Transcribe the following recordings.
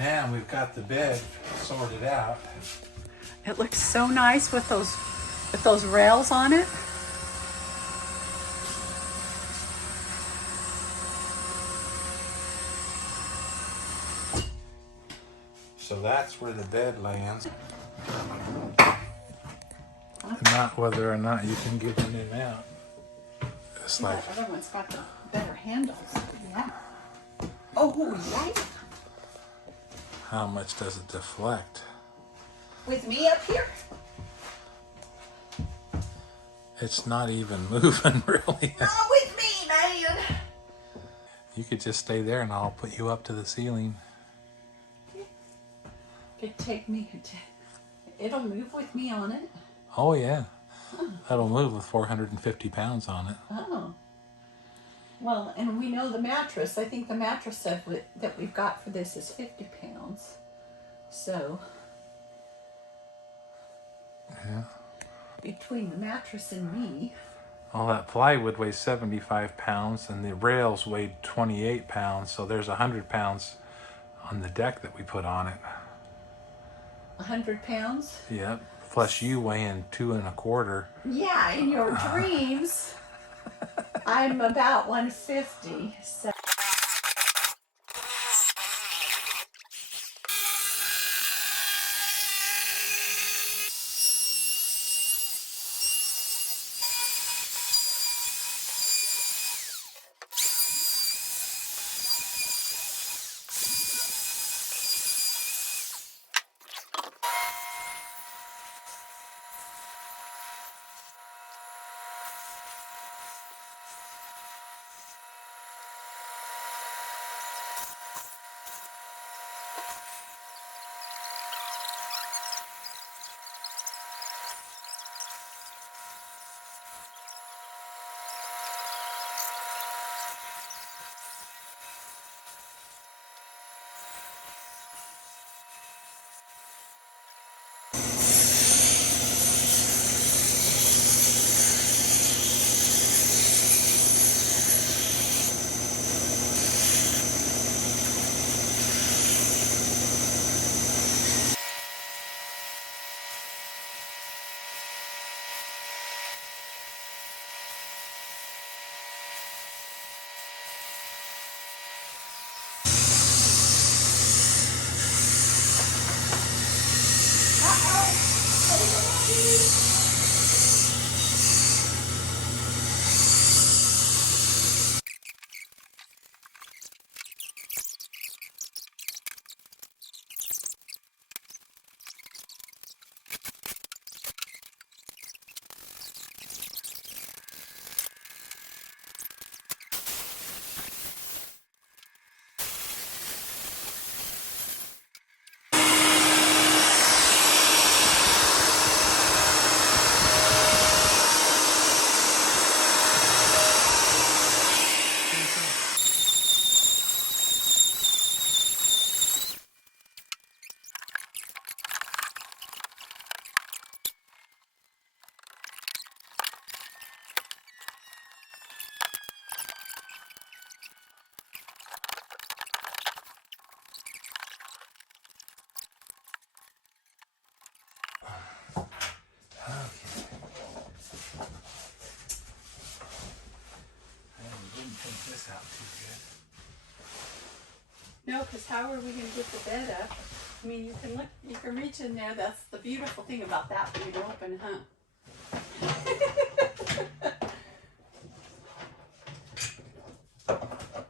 Now we've got the bed sorted out. It looks so nice with those rails on it. So that's where the bed lands. Not whether or not you can get in and out. It's like the other one's got the better handles. Yeah. Oh, right. how much does it deflect? With me up here? It's not even moving really. Not with me, man. You could just stay there and I'll put you up to the ceiling. Could take me. It'll move with me on it. Oh yeah. That'll move with 450 pounds on it. Oh. Well, and we know the mattress. I think the mattress that we've got for this is 50 pounds. So. Yeah. Between the mattress and me. All that plywood weighs 75 pounds and the rails weighed 28 pounds. So there's 100 pounds on the deck that we put on it. 100 pounds? Yep. Plus you weighing 2 1/4. Yeah, in your dreams. I'm about 150. So. Out too No, because how are we going to get the bed up? I mean, you can reach in there. That's the beautiful thing about that when you open, huh?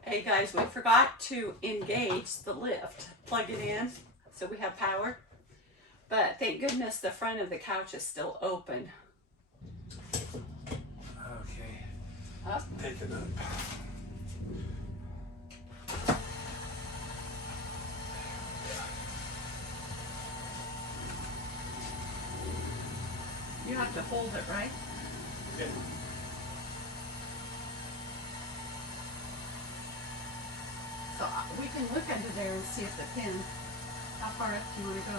Hey guys, we forgot to engage the lift. Plug it in so we have power. But thank goodness the front of the couch is still open. Okay. Up. Take it up. You have to hold it, right? Okay. So we can look under there and see if the pin, how far up do you want to go?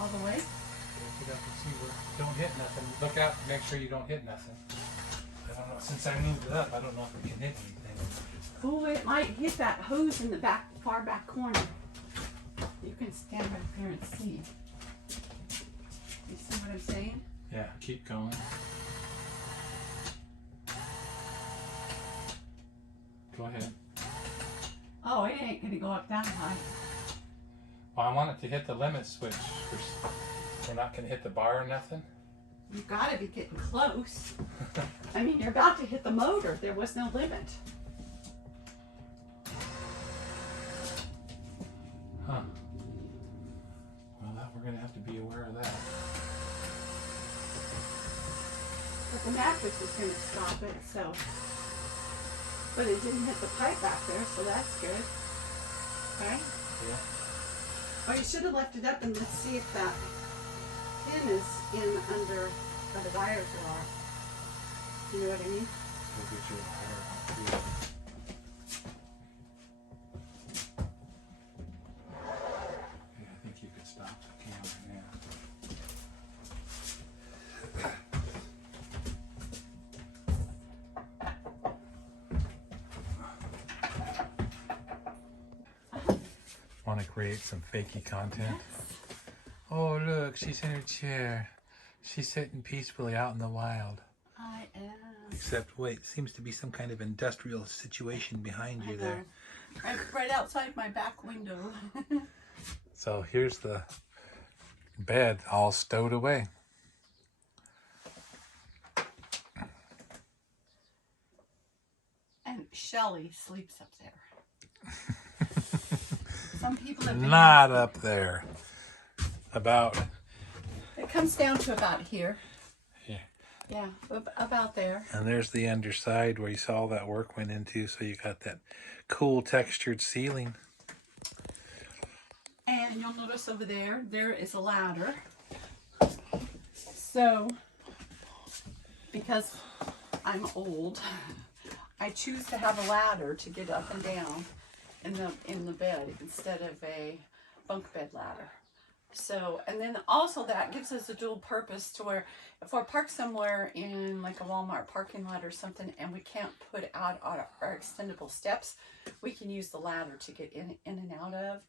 All the way? Get up and see where. Don't hit nothing. Look out. Make sure you don't hit nothing. don't know. Since I moved it up, I don't know if we can hit anything. Oh, it might hit that hose in the back, far back corner. You can stand back there and see. You see what I'm saying? Yeah, keep going. Go ahead. Oh, it ain't gonna go up that high. Well, I want it to hit the limit switch. We're not going to hit the bar or nothing? You've got to be getting close. I mean, you're about to hit the motor. There was no limit. Huh. Well, we're going to have to be aware of that. But the mattress is going to stop it, so. But it didn't hit the pipe back there, so that's good. Okay? Yeah. Well, you should have left it up and let's see if that pin is in under where the wires are. You know what I mean? We'll get you a wire. Yeah, I think you could stop the camera now. Want to create some fakey content? Oh, look, she's in her chair. She's sitting peacefully out in the wild. I am. Except, wait, seems to be some kind of industrial situation behind you there. Right outside my back window. So here's the bed all stowed away. And Shelly sleeps up there. Some people have been Not up there. About. It comes down to about here. Yeah. Yeah, about there. And there's the underside where you saw all that work went into, so you got that cool textured ceiling. And you'll notice over there, there is a ladder. So, because I'm old, I choose to have a ladder to get up and down in the bed instead of a bunk bed ladder. So, and then also that gives us a dual purpose to where if we're parked somewhere in like a Walmart parking lot or something and we can't put out our extendable steps, we can use the ladder to get in and out of.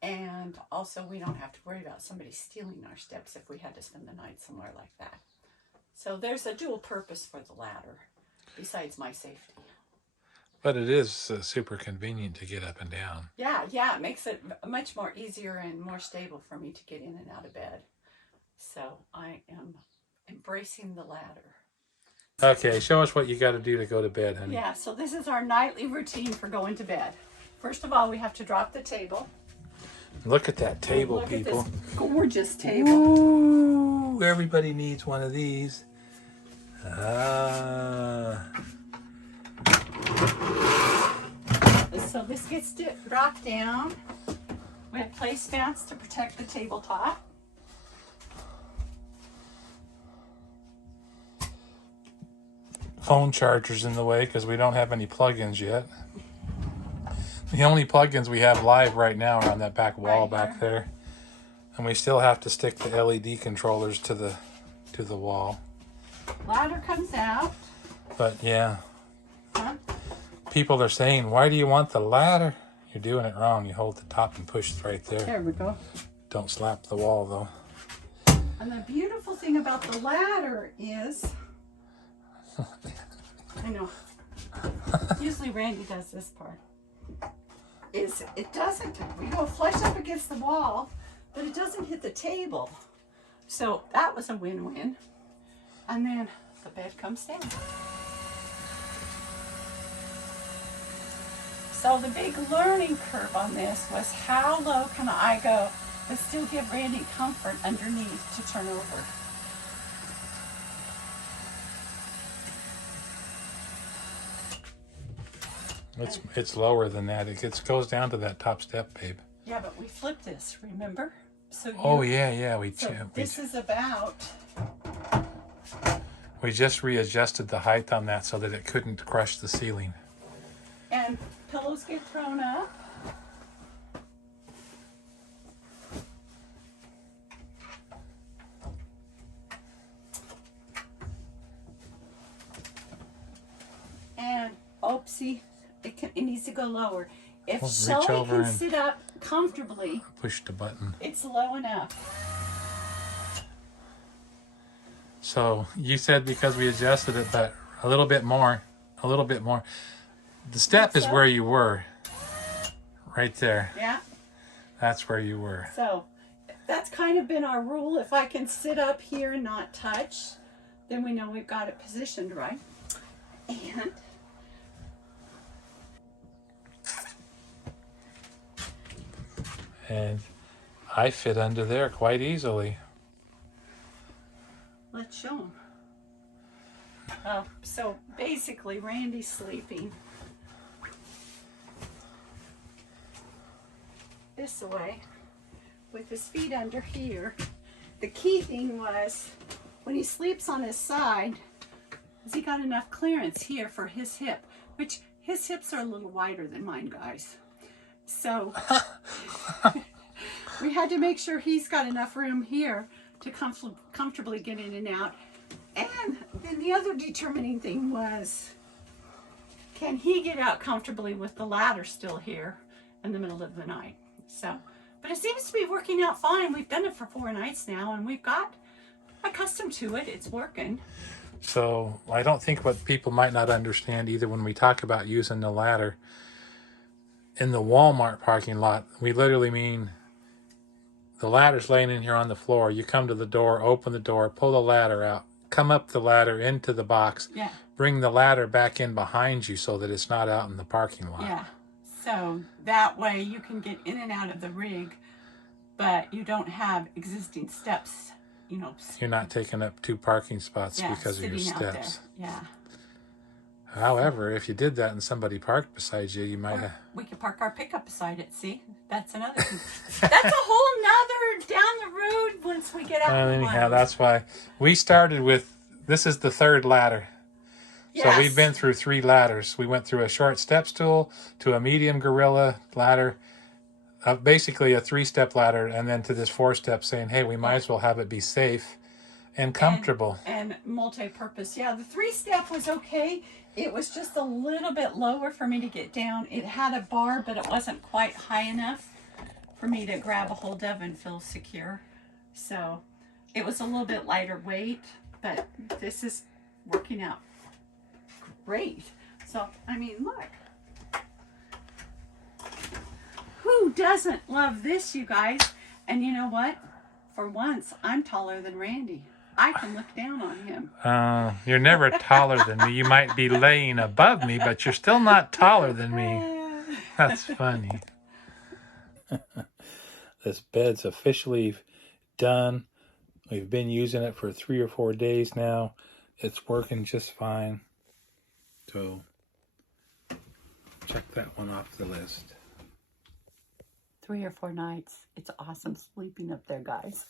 And also we don't have to worry about somebody stealing our steps if we had to spend the night somewhere like that. So there's a dual purpose for the ladder besides my safety. But it is super convenient to get up and down. Yeah, it makes it much more easier and more stable for me to get in and out of bed. So I am embracing the ladder. Okay, show us what you got to do to go to bed, honey. Yeah, so this is our nightly routine for going to bed. First of all, we have to drop the table. Look at that table, Look people. at this gorgeous table. Ooh, everybody needs one of these. So this gets dropped down. We have placemats to protect the tabletop. Phone charger's in the way because we don't have any plugins yet. The only plugins we have live right now are on that back wall back there. And we still have to stick the LED controllers to the wall. Ladder comes out. But yeah. Huh? People are saying, why do you want the ladder? You're doing it wrong. You hold the top and push right there. There we go. Don't slap the wall though. And the beautiful thing about the ladder is, I know, usually Randy does this part, is it doesn't, we go flush up against the wall, but it doesn't hit the table. So that was a win-win. And then the bed comes down. So the big learning curve on this was how low can I go but still give Randy comfort underneath to turn over. It's lower than that. It goes down to that top step, babe. Yeah, but we flipped this, remember? So yeah. this is about. We just readjusted the height on that so that it couldn't crush the ceiling. And pillows get thrown up. And oopsie, it needs to go lower. If Well, reach Shelly over can and sit up comfortably, push the button. it's low enough. So you said because we adjusted it, but a little bit more. The step is So? where you were. Right there. Yeah. That's where you were. So that's kind of been our rule. If I can sit up here and not touch, then we know we've got it positioned right. And I fit under there quite easily. Let's show them. So basically, Randy's sleeping this way with his feet under here. The key thing was when he sleeps on his side, is he got enough clearance here for his hip, which his hips are a little wider than mine, guys. So we had to make sure he's got enough room here to comfortably get in and out. And then the other determining thing was, can he get out comfortably with the ladder still here in the middle of the night? So, but it seems to be working out fine. We've done it for 4 nights now, and we've got accustomed to it. It's working. So I don't think what people might not understand either when we talk about using the ladder in the Walmart parking lot, we literally mean the ladder's laying in here on the floor. You come to the door, open the door, pull the ladder out, come up the ladder into the box, Yeah. bring the ladder back in behind you so that it's not out in the parking lot. Yeah. So that way you can get in and out of the rig, but you don't have existing steps, you know. You're not taking up 2 parking spots Yeah, because of your sitting out steps. there. Yeah. However, if you did that and somebody parked beside you, you might have... We could park our pickup beside it, see? That's another thing. That's a whole nother down the road once we get out of the anyhow, one. that's why we started with, this is the 3rd ladder. Yes. So we've been through 3 ladders. We went through a short step stool to a medium gorilla ladder, basically a 3-step ladder, and then to this 4-step saying, hey, we might as well have it be safe and comfortable. And multi-purpose. Yeah, the 3-step was okay. It was just a little bit lower for me to get down. It had a bar, but it wasn't quite high enough for me to grab a hold of and feel secure. So it was a little bit lighter weight, but this is working out great. So, I mean, look. Who doesn't love this, you guys? And you know what? For once, I'm taller than Randy. I can look down on him. You're never taller than me. You might be laying above me, but you're still not taller than me. That's funny. This bed's officially done. We've been using it for 3 or 4 days now. It's working just fine. So, check that one off the list. 3 or 4 nights. It's awesome sleeping up there, guys.